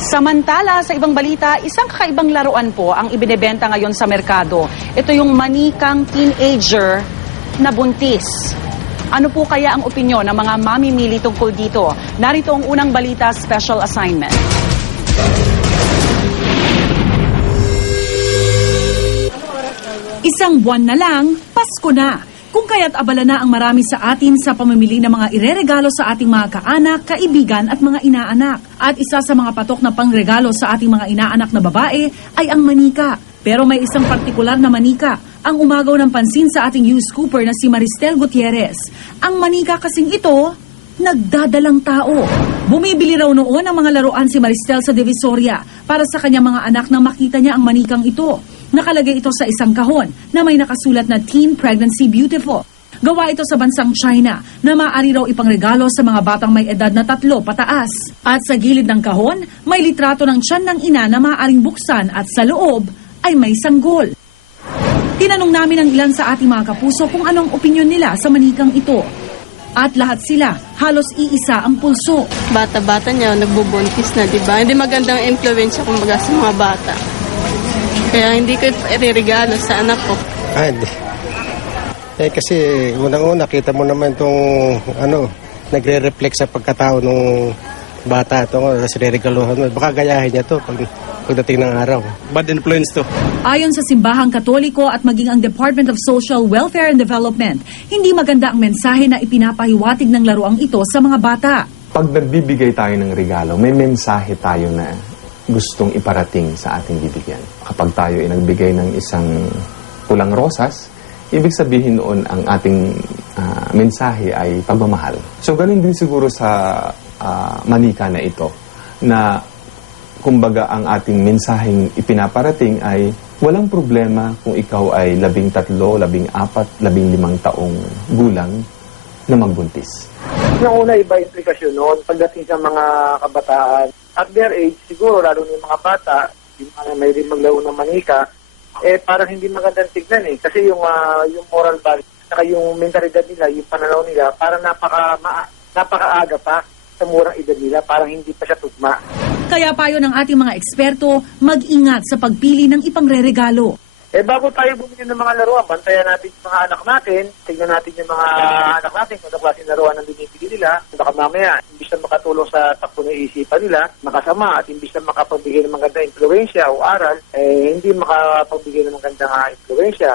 Samantala, sa ibang balita, isang kakaibang laruan po ang ibinebenta ngayon sa merkado. Ito yung manikang teenager na buntis. Ano po kaya ang opinyon ng mga mamimili tungkol dito? Narito ang unang balita, special assignment. Isang buwan na lang, Pasko na. Kung kaya't abala na ang marami sa atin sa pamimili ng mga ireregalo sa ating mga kaanak, kaibigan at mga inaanak. At isa sa mga patok na pangregalo sa ating mga inaanak na babae ay ang manika. Pero may isang partikular na manika ang umagaw ng pansin sa ating news scooper na si Maristel Gutierrez. Ang manika kasing ito, nagdadalang tao. Bumibili raw noon ang mga laruan si Maristel sa Divisoria para sa kanyang mga anak nang makita niya ang manikang ito. Nakalagay ito sa isang kahon na may nakasulat na Teen Pregnancy Beautiful. Gawa ito sa bansang China na maaari raw ipangregalo sa mga batang may edad na 3 pataas. At sa gilid ng kahon, may litrato ng tiyan ng ina na maaaring buksan at sa loob ay may sanggol. Tinanong namin ang ilan sa ating mga kapuso kung anong opinyon nila sa manikang ito. At lahat sila, halos iisa ang pulso. Bata-bata niya, nagbubuntis na, diba? Hindi magandang influensya kumbaga sa mga bata. Kaya hindi ko iririgalo sa anak ko. Hindi. Kasi unang-una, kita mo naman itong nagre-reflect sa pagkatao ng bata ito. Tapos re-regaluhan mo. Baka gayahin niya ito pagdating ng araw. Bad influence to. Ayon sa simbahang Katoliko at maging ang Department of Social Welfare and Development, hindi maganda ang mensahe na ipinapahiwatig ng laruang ito sa mga bata. Pag nagbibigay tayo ng regalo, may mensahe tayo na gustong iparating sa ating bibigyan. Kapag tayo ay nagbigay ng isang pulang rosas, ibig sabihin noon ang ating mensahe ay pagmamahal. So ganun din siguro sa manika na ito, na kumbaga ang ating mensaheng ipinaparating ay walang problema kung ikaw ay 13, 14, 15 taong gulang na magbuntis. Yung una, iba implikasyon noon pagdating sa mga kabataan. At their age, siguro, lalo na yung mga bata, yung mga may rin maglaro ng manika, parang hindi magandang tignan eh. Kasi yung moral value, saka yung mentalidad nila, yung pananaw nila, parang napakaaga pa sa murang edad nila, parang hindi pa siya tugma. Kaya payo ng ating mga eksperto, mag-ingat sa pagpili ng ipangreregalo. Bago tayo bumili ng mga laruan, bantayan natin yung mga anak natin, tignan natin yung mga anak natin kung ano klaseng laruan ang binibili nila. Baka mamaya, imbis na makatulong sa takbo ng isipan nila, makasama at imbis na makapagbigay ng magandang impluwensya o aral, hindi makapagbigay ng magandang impluwensya.